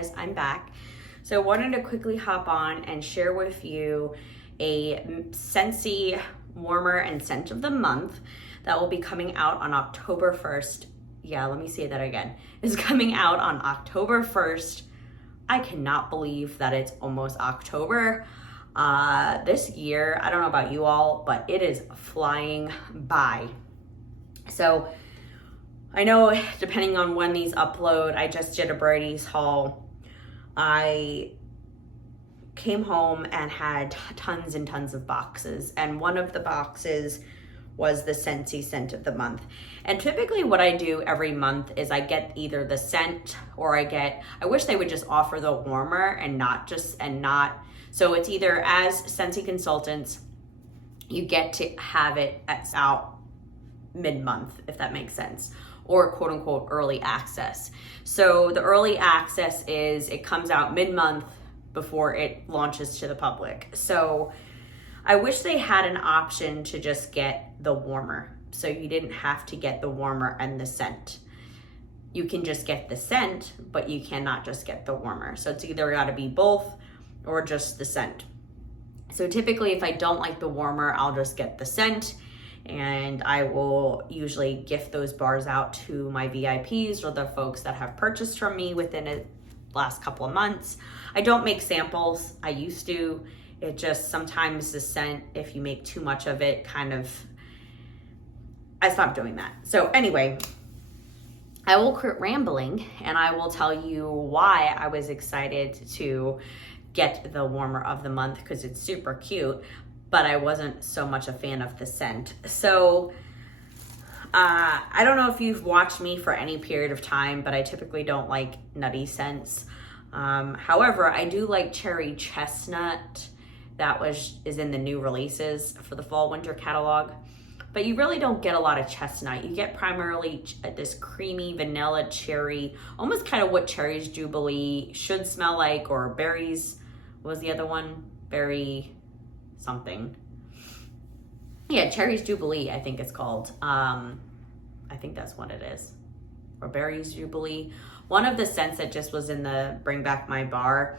guys, I'm back. So I wanted to quickly hop on and share with you a Scentsy warmer and scent of the month that will be coming out on October 1st. Yeah, let me say that again. It's coming out on October 1st. I cannot believe that it's almost October. This year, I don't know about you all, but it is flying by. So I know depending on when these upload, I just did a Brady's haul. I came home and had tons and tons of boxes, and one of the boxes was the Scentsy scent of the month. And typically what I do every month is I get either the scent or I wish they would just offer the warmer and not, so it's either as Scentsy consultants, you get to have it out mid-month, if that makes sense, or quote unquote early access. So the early access is it comes out mid-month before it launches to the public. So I wish they had an option to just get the warmer. So you didn't have to get the warmer and the scent. You can just get the scent, but you cannot just get the warmer. So it's either gotta be both or just the scent. So typically if I don't like the warmer, I'll just get the scent, and I will usually gift those bars out to my VIPs or the folks that have purchased from me within the last couple of months. I don't make samples. I used to. It just sometimes the scent, if you make too much of it, I stopped doing that. So anyway, I will quit rambling and I will tell you why I was excited to get the warmer of the month, because it's super cute, but I wasn't so much a fan of the scent. So I don't know if you've watched me for any period of time, but I typically don't like nutty scents. However, I do like cherry chestnut. That is in the new releases for the fall winter catalog. But you really don't get a lot of chestnut. You get primarily this creamy vanilla cherry, almost kind of what Cherry's Jubilee should smell like, or berries. What was the other one? Berry something. Yeah, Cherry's Jubilee, I think it's called. I think that's what it is. Or Berry's Jubilee. One of the scents that just was in the Bring Back My Bar,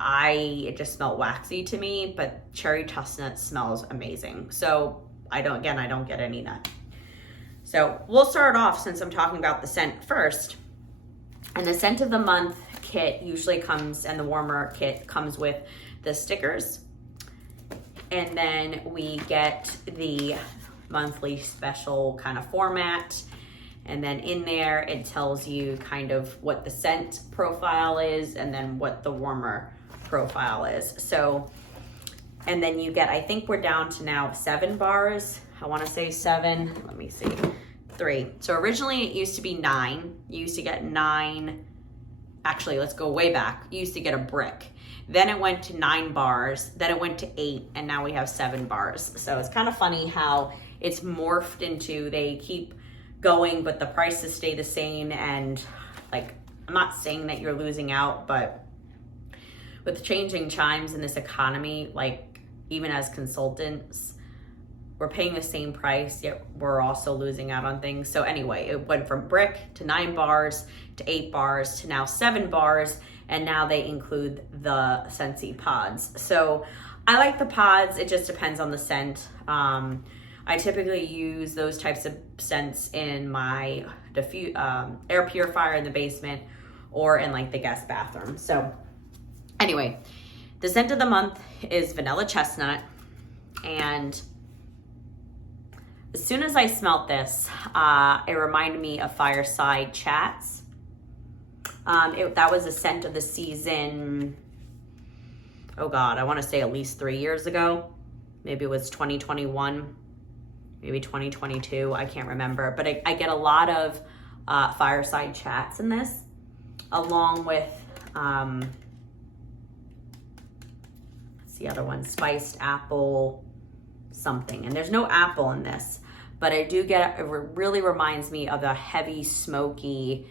it just smelled waxy to me, but cherry chestnut smells amazing. So I don't get any nut. So we'll start off, since I'm talking about the scent first. And the scent of the month kit usually comes, and the warmer kit comes with the stickers. And then we get the monthly special kind of format. And then in there, it tells you kind of what the scent profile is and then what the warmer profile is. So, and then you get, I think we're down to now 7 bars. I want to say 7. Let me see. 3. So originally it used to be 9. You used to get 9. Actually, let's go way back. You used to get a brick. Then it went to 9 bars. Then it went to 8. And now we have 7 bars. So it's kind of funny how it's morphed into, they keep going, but the prices stay the same. And like, I'm not saying that you're losing out, but with changing chimes in this economy, like even as consultants, we're paying the same price, yet we're also losing out on things. So anyway, it went from brick to 9 bars to 8 bars to now 7 bars, and now they include the Scentsy pods. So I like the pods. It just depends on the scent. I typically use those types of scents in my air purifier in the basement or in like the guest bathroom. So anyway, the scent of the month is vanilla chestnut, and as soon as I smelt this, it reminded me of Fireside Chats. That was a scent of the season, oh God, I want to say at least 3 years ago. Maybe it was 2021, maybe 2022, I can't remember. But I get a lot of Fireside Chats in this, along with, what's the other one? Spiced apple something. And there's no apple in this, but I do get, it really reminds me of a heavy, smoky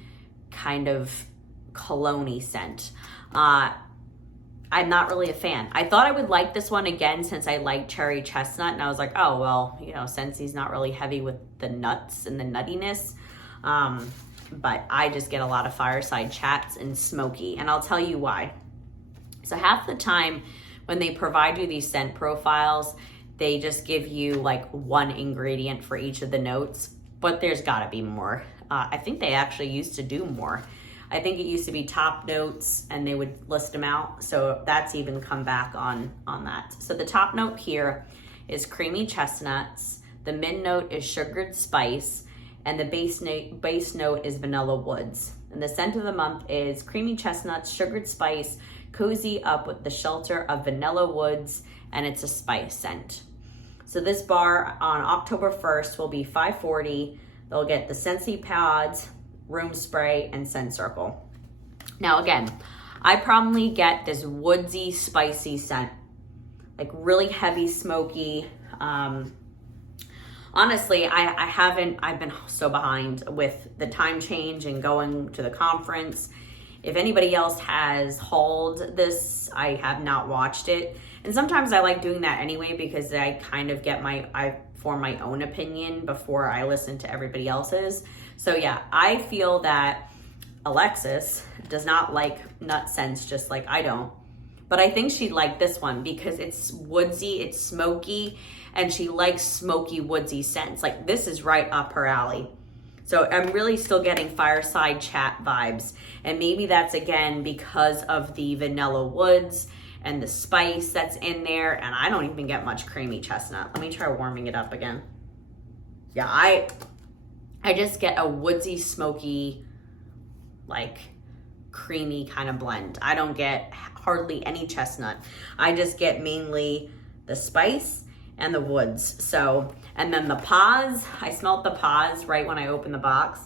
kind of cologne-y scent. I'm not really a fan. I thought I would like this one again since I like cherry chestnut, and I was like, oh, well, you know, Scentsy's not really heavy with the nuts and the nuttiness. but I just get a lot of fireside chats and smoky, and I'll tell you why. So half the time when they provide you these scent profiles, they just give you like one ingredient for each of the notes, but there's gotta be more. I think they actually used to do more. I think it used to be top notes and they would list them out. So that's even come back on that. So the top note here is creamy chestnuts. The mid note is sugared spice, and the base note is vanilla woods. And the scent of the month is creamy chestnuts, sugared spice, cozy up with the shelter of vanilla woods, and it's a spice scent. So this bar on October 1st will be $5.40. They'll get the Scentsy pods, room spray, and scent circle. Now again, I probably get this woodsy, spicy scent, like really heavy, smoky. Honestly, I've been so behind with the time change and going to the conference. If anybody else has hauled this, I have not watched it. And sometimes I like doing that anyway because I kind of get I form my own opinion before I listen to everybody else's. So yeah, I feel that Alexis does not like nut scents just like I don't. But I think she'd like this one because it's woodsy, it's smoky, and she likes smoky, woodsy scents. Like this is right up her alley. So I'm really still getting fireside chat vibes. And maybe that's again because of the vanilla woods and the spice that's in there. And I don't even get much creamy chestnut. Let me try warming it up again. Yeah, I just get a woodsy, smoky, like creamy kind of blend. I don't get hardly any chestnut. I just get mainly the spice and the woods. So, and then the pods, I smelled the pods right when I opened the box.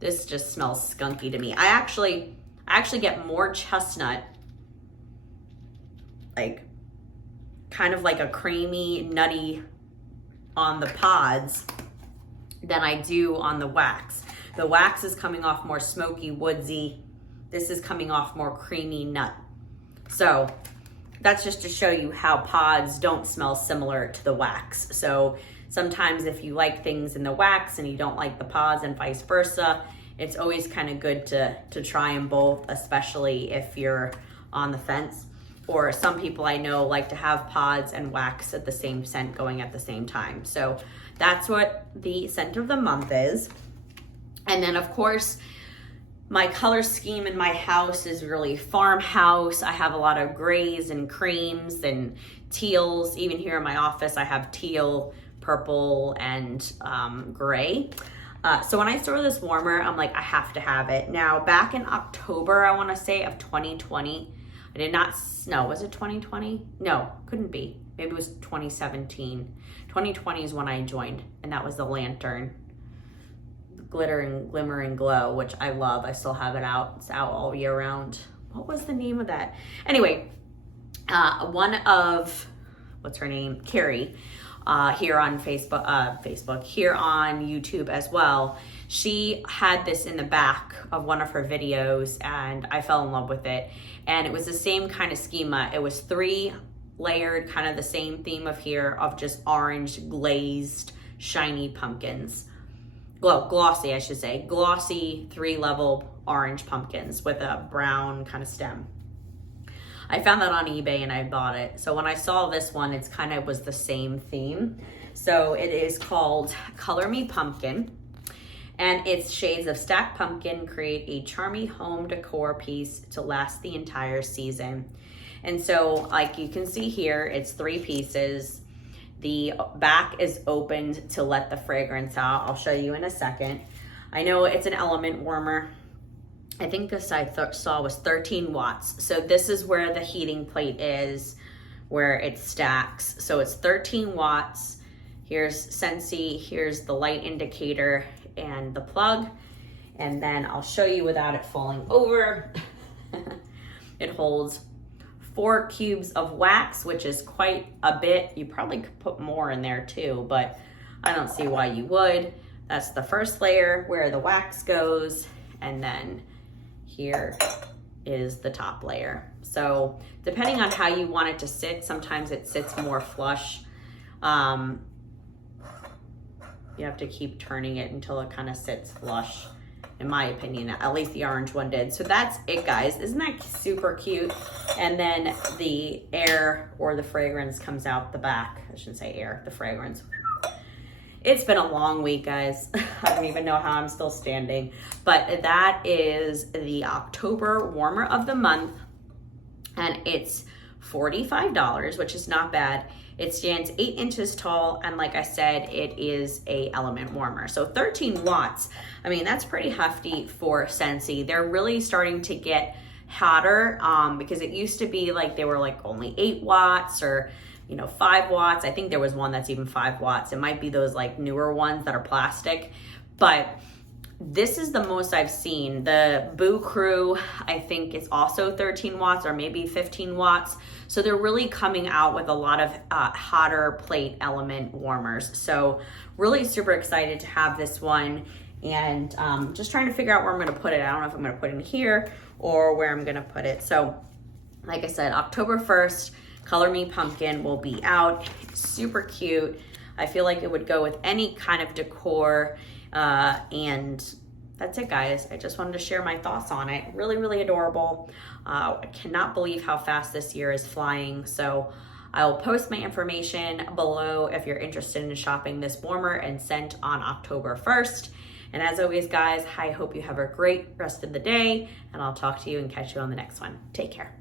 This just smells skunky to me. I actually get more chestnut, like kind of like a creamy, nutty on the pods than I do on the wax. The wax is coming off more smoky, woodsy. This is coming off more creamy nut. So that's just to show you how pods don't smell similar to the wax. So sometimes if you like things in the wax and you don't like the pods and vice versa, it's always kind of good to try them both, especially if you're on the fence. Or some people I know like to have pods and wax at the same scent going at the same time. So that's what the scent of the month is. And then of course, my color scheme in my house is really farmhouse. I have a lot of grays and creams and teals. Even here in my office, I have teal, purple, and gray. So when I saw this warmer, I'm like, I have to have it. Now, back in October, I want to say, of 2020, I did not, no, was it 2020? No, couldn't be. Maybe it was 2017. 2020 is when I joined, and that was the lantern. Glitter and Glimmer and Glow, which I love. I still have it out. It's out all year round. What was the name of that? Anyway, one of, what's her name? Carrie, here on Facebook, here on YouTube as well. She had this in the back of one of her videos and I fell in love with it. And it was the same kind of schema. It was 3 layered, kind of the same theme of here of just orange glazed, shiny pumpkins. Glossy, I should say. Glossy 3-level orange pumpkins with a brown kind of stem. I found that on eBay and I bought it. So when I saw this one, it's kind of was the same theme. So it is called Color Me Pumpkin. And it's shades of stacked pumpkin create a charming home decor piece to last the entire season. And so like you can see here, it's 3 pieces. The back is opened to let the fragrance out. I'll show you in a second. I know it's an element warmer. I think this I saw was 13 watts. So this is where the heating plate is, where it stacks. So it's 13 watts. Here's Scentsy, here's the light indicator and the plug. And then I'll show you without it falling over. It holds 4 cubes of wax, which is quite a bit. You probably could put more in there too, but I don't see why you would. That's the first layer where the wax goes. And then here is the top layer. So depending on how you want it to sit, sometimes it sits more flush. You have to keep turning it until it kind of sits flush. in my opinion. At least the orange one did. So that's it, guys. Isn't that super cute? And then the air or the fragrance comes out the back. I shouldn't say air, the fragrance. It's been a long week, guys. I don't even know how I'm still standing. But that is the October warmer of the month. And it's $45, which is not bad. It stands 8 inches tall, and like I said, it is a element warmer. So 13 watts. I mean, that's pretty hefty for Scentsy. They're really starting to get hotter because it used to be like they were like only 8 watts or 5 watts. I think there was one that's even 5 watts. It might be those like newer ones that are plastic, but this is the most I've seen. The Boo Crew, I think it's also 13 watts or maybe 15 watts. So they're really coming out with a lot of hotter plate element warmers. So really super excited to have this one, and just trying to figure out where I'm gonna put it. I don't know if I'm gonna put it in here or where I'm gonna put it. So like I said, October 1st, Color Me Pumpkin will be out. It's super cute. I feel like it would go with any kind of decor. And that's it, guys. I just wanted to share my thoughts on it. Really, really adorable. I cannot believe how fast this year is flying. So I will post my information below if you're interested in shopping this warmer and scent on October 1st. And as always, guys, I hope you have a great rest of the day, and I'll talk to you and catch you on the next one. Take care.